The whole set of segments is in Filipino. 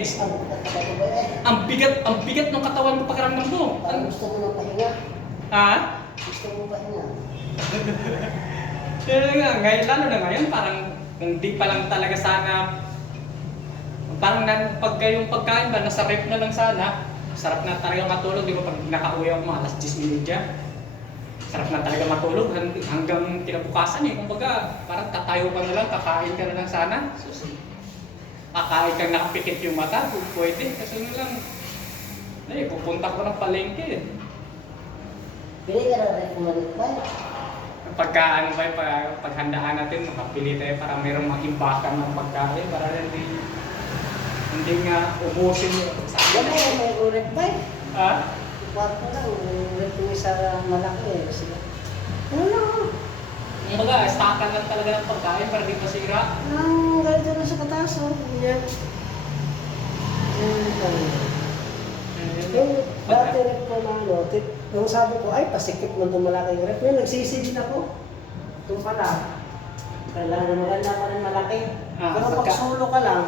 Ang bigat ng katawan mo pakiramdam mo. Parang gusto mo ng pahinga. Ha? Gusto mo pahinga. Kaya nga, ngayon, lalo na ngayon, parang hindi pa lang talaga sana, parang pagka yung pagkain ba, nasa rep na lang sana, sarap na talaga matulog, di ba pag nakauwi ako mga alas 10:30, sarap na talaga matulog hanggang kinabukasan eh, kumbaga, parang tatayo ka na lang, kakain ka na lang sana, kakain kang nakapikit yung mata, kung pwede, kasi ano lang, pupunta ko ng palengke eh. Pili ka na rin kumalit ba? Pagka ano ba, paghandaan natin, makapili tayo para mayroong mag-imbakan ng pagkain para hindi nga ubusin yung sa Yan mo, may ulit ba? Ha? Kwarto lang, ulit yung isa malaki eh. Kasi, ano lang, Kumbaga, stockan lang talaga ng pagkain para di masira. ang ganito na sa kataas, oh. Yan. Yung dati rep ko na ano, yung sabi ko, ay pasikip mo itong malaking rep. Yung nagsisidin ako. Itong pala. Kailangan maganda pa rin malaki. Pero pag solo ka lang,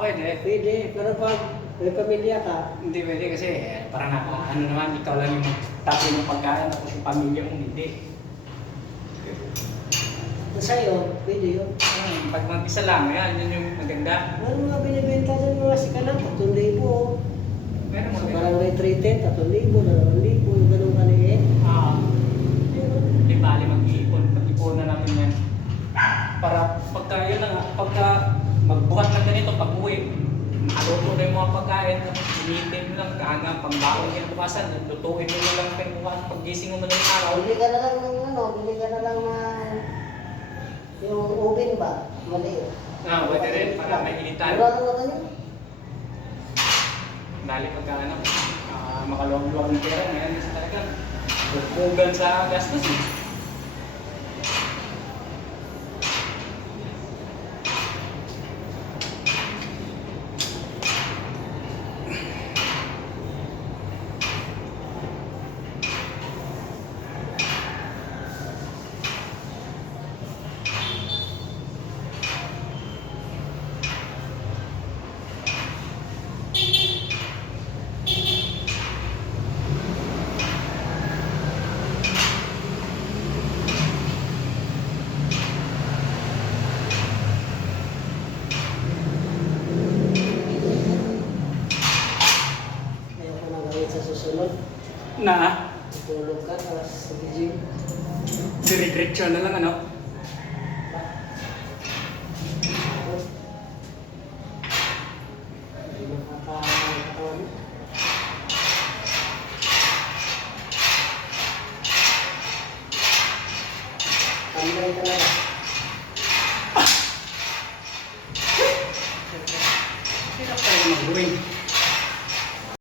Pwede. pwede. Pero pag may pamilya ka, Hindi pwede kasi parang ano naman, ikaw lang yung magtabi ng pagkain tapos yung pamilya mo hindi. sa'yo, pwede yun. Pag mag-isa lang, yan, yun yung maganda. Ano mga binibenta dyan mga sikalang? 3,000 oh. Meron Sa mo barangay 310, 3,000, 2,000, yung ganun kaliit. Di bali mag-iipon, pag-ipon na namin yan. Para pagka yun na nga, pagka magbuhat na ganito, pag-uwi, makaluto na yung mga pagkain, iniintay mo lang, kaanga, pangbaon yan bukasan, lutuin mo na lang kayo bukas, pag-gising mo na ng araw. Bili ka na lang ng ano, bili ka na lang na yung ubin ba? Mali. Pwede rin, para may initan. Wala naman yun. Dali pagka ano, makaluwag-luwag ng pera, ngayon isa talaga, bugan sa gastos eh. Ayoko na gawin sa susunod. Na, Tutulog ka, tapos sa gym. diretso na lang ano. Hindi makakatawan mo. Tambay talaga. Hirap talaga mag-uwing.